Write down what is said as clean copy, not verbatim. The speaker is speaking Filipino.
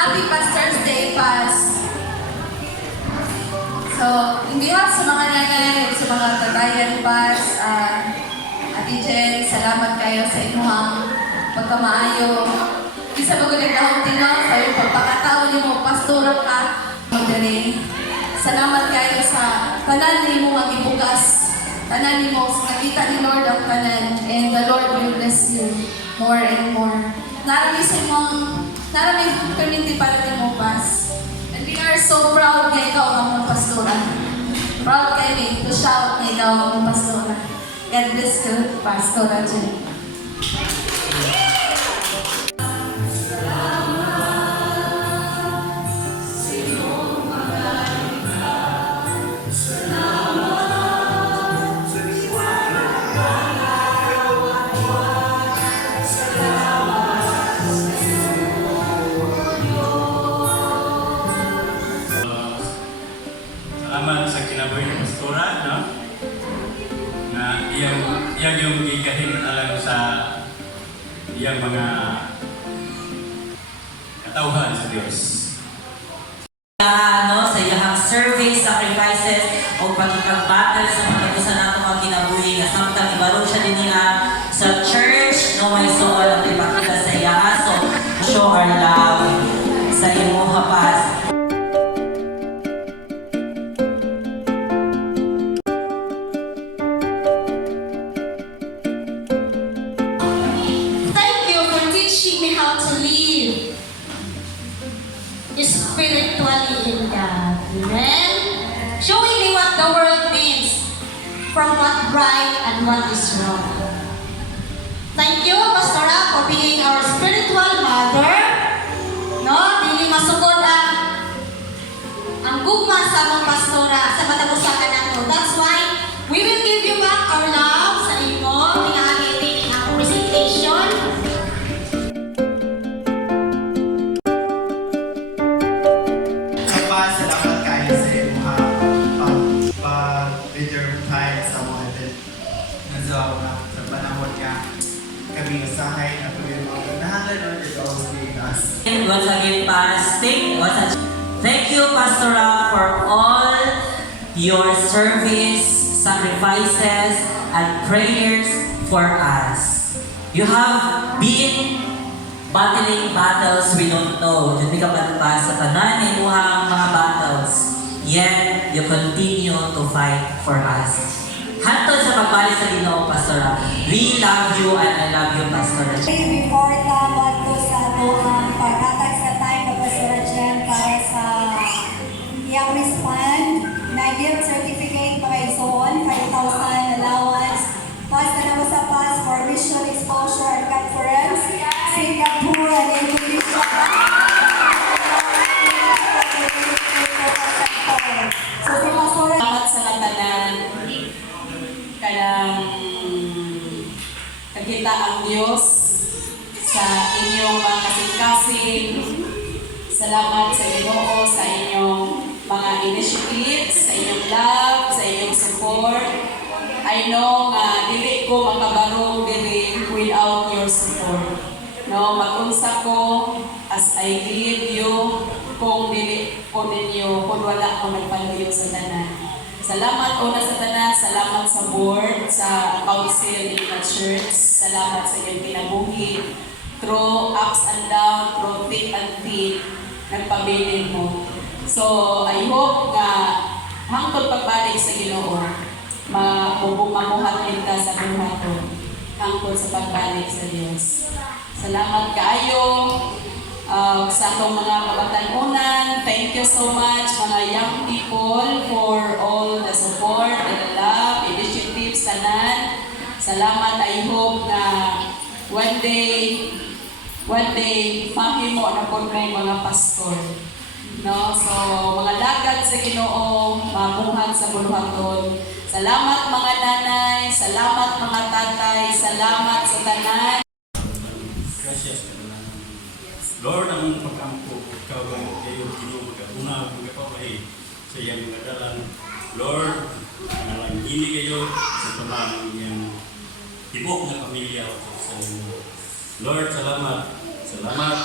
Happy Pastor's Day, Pas. So, in behalf sa mga nanay, sa mga kagayan, Pas, Ate Jen, salamat kayo sa inyong pagkamaayo. Isa magulit na akong tino sa iyong pagpakataon niyo mo, pastora ka. Salamat kayo sa kanan ni mo ang ibugas. Kanan ni mo, sa nakita ni Lord ang kanan. And the Lord will bless you more and more. Narami sa imong, narami community para ni mo, Pas. And we are so proud na ikaw ang mga pastora. Proud kami to shout na ikaw ang mga pastora. God bless you, Pastora Jen. Salamat sa kinabuhi ng pastora, no? Na iyang yung ikahin alam sa iyang mga katauhan sa Diyos. Sa iyang service, sacrifices, o pagkikagbattle sa mga kagusan nato mga kinabuhi. Samtang ibarog siya din niya sa church, no, may soul ang ipakita sa iya. So, show our love sa imo Pas. Spiritually in God. Amen? Showing me what the world means from what right and what is wrong. Thank you, Pastora, for being our spiritual mother. No, dili masugod ang gugma sa mga pastora sa matagusakan nato. That's why we will give you back our love sa imo. Tingnan ang presentation. Salamat kayo sa imo pag-video time sa mga din. Sa panahon ka, kami usahay na pag-ibang nahalan o ito ang us. And once again, Pas, thank you, Pastora, for all your service, sacrifices, and prayers for us. You have been battling battles we don't know. Hindi ka matapos sa tanan, inuhang mga battles. Yet, you continue to fight for us. Hantod sa pagbalik sa Ginoo, Pastora. We love you and I love you, Pastora. Before tawag ko sa doang paghatag sa time na Pastora Jen para sa iyang respond na gift certificate para isuon, 5,000 allowance. Pas na naman sa Pas for mission exposure and conference. Singapore and Indonesia. So si Pastora salamat sa katanan kanang kakita ang Diyos sa inyong mga kasing-kasing. Salamat sa Ginoo sa inyong mga initiatives, sa inyong love, sa inyong support. I know nga dili ko makabarog dili without your support. No, mag-unsa ko as I lead you kung dili ko ninyo, kung wala ko nagpaluyo sa tanan. Salamat una sa tanan, salamat sa board, sa council in the church, salamat sa inyong kinabuhi. Through ups and down, through thick and thin, nagpabilin mo. So, I hope na hangtod pagbalik sa Ginoo, mamuhatin ka sa buhaton, hangtod sa pagbalik sa Diyos. Salamat kaayo sa atong mga kabatanunan. Thank you so much mga young people for all the support and love, initiatives, tanan. Salamat. I hope na one day, mahimo na po may mga pastor. No? So, mga lagad sa Ginoo, mabuhat sa buluhaton. Salamat mga nanay, salamat mga tatay, salamat sa tanan. Gracias, Lord, ang pagkampo, ikaw ang iyong Ginoo, magkatuna, magkapawahi sa iyang mga dalan. Lord, nanalangini kayo sa tumang iyang tibok na pamilya sa inyo. Lord, salamat. Salamat